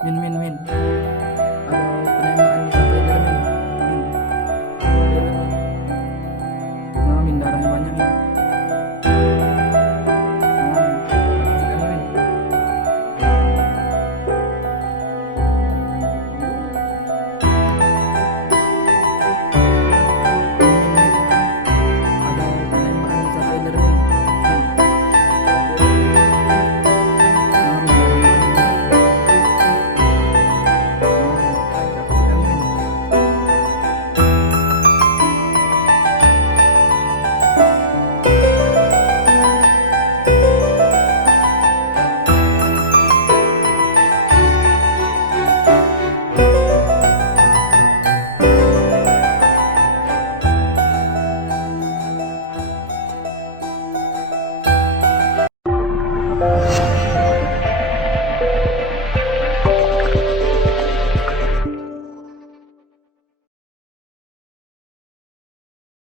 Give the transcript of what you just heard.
Min, min, min. Ada penembakan di satu aja, min. Min. Min. Nah, min, darahnya banyak, min.